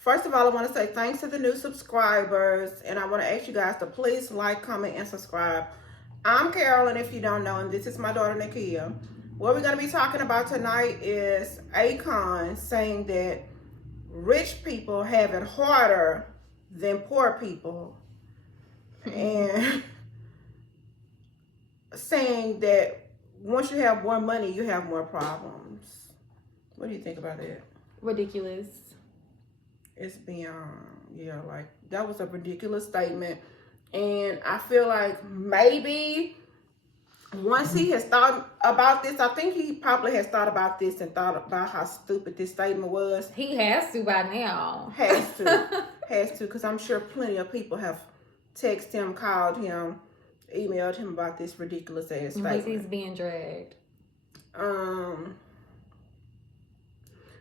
First of all, I want to say thanks to the new subscribers, and I want to ask you guys to please like, comment, and subscribe. I'm Carolyn, if you don't know, and this is my daughter, Nakia. What we're going to be talking about tonight is Akon saying that rich people have it harder than poor people, and saying that once you have more money, you have more problems. What do you think about that? Ridiculous. It's beyond, like that was a ridiculous statement. And I feel like maybe once he has thought about this, I think he probably has thought about this and thought about how stupid this statement was. He has to by now. Has to, because I'm sure plenty of people have texted him, called him, emailed him about this ridiculous ass statement. Because he's being dragged.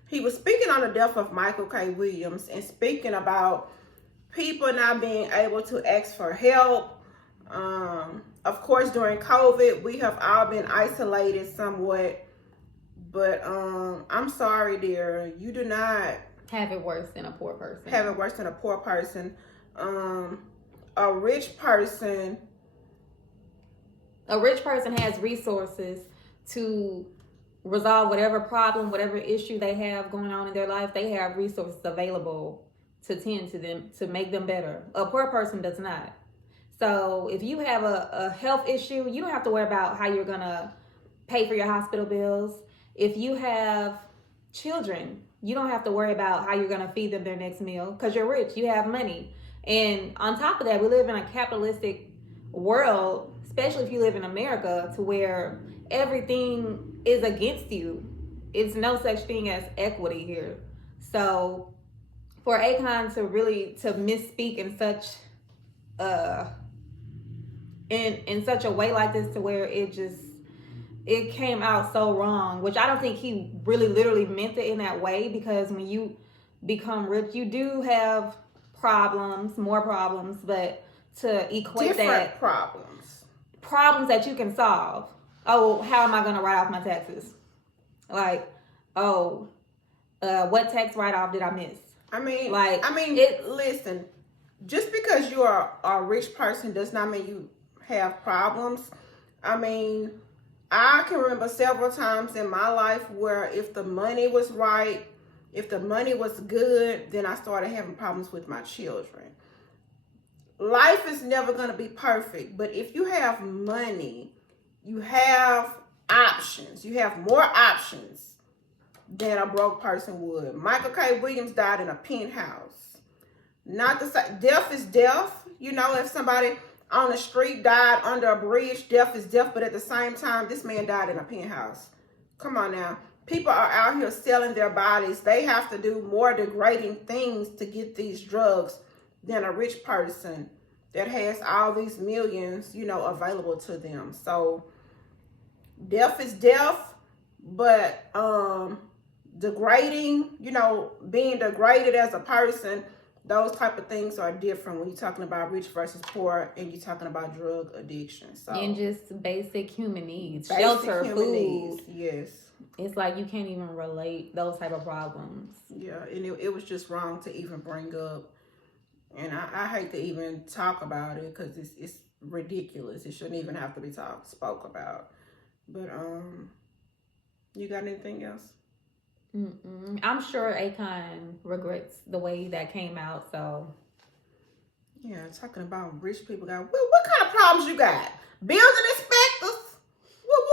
He was speaking on the death of Michael K. Williams and speaking about people not being able to ask for help. Of course, during COVID, we have all been isolated somewhat. But I'm sorry, dear. You do not have it worse than a poor person. Have it worse than a poor person. A rich person has resources to resolve whatever problem, whatever issue they have going on in their life. They have resources available to tend to them, to make them better. A poor person does not. So if you have a health issue, you don't have to worry about how you're going to pay for your hospital bills. If you have children, you don't have to worry about how you're going to feed them their next meal because you're rich, you have money. And on top of that, we live in a capitalistic world, especially if you live in America, to where everything is against you. It's no such thing as equity here. So for Akon to really to misspeak in such in such a way like this, to where it came out so wrong, which I don't think he really literally meant it in that way, because when you become rich, you do have problems, more problems, but to equate different that problems that you can solve. Oh, how am I going to write off my taxes? Like, what tax write-off did I miss? Listen, just because you are a rich person does not mean you have problems. I can remember several times in my life where if the money was right, if the money was good, then I started having problems with my children. Life is never going to be perfect, but if you have money, you have options. You have more options than a broke person would. Michael K. Williams died in a penthouse. Not to say death is death. If somebody on the street died under a bridge, death is death. But at the same time, this man died in a penthouse. Come on now. People are out here selling their bodies. They have to do more degrading things to get these drugs than a rich person that has all these millions, available to them. So death is death, but degrading, being degraded as a person, those type of things are different when you're talking about rich versus poor and you're talking about drug addiction. So and just basic human needs, shelter, food. Needs, yes. It's like you can't even relate those type of problems. Yeah, and it was just wrong to even bring up. And I hate to even talk about it because it's ridiculous. It shouldn't even have to be spoke about. But you got anything else? I'm sure Akon regrets the way that came out. So yeah, talking about rich people got what kind of problems you got? Building inspectors? What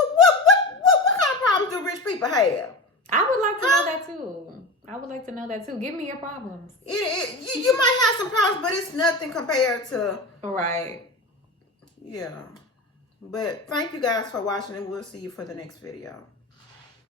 kind of problems do rich people have? I would like to know that too. I would like to know that too. Give me your problems. You might have some problems, but it's nothing compared to... Right. Yeah. But thank you guys for watching, and we'll see you for the next video.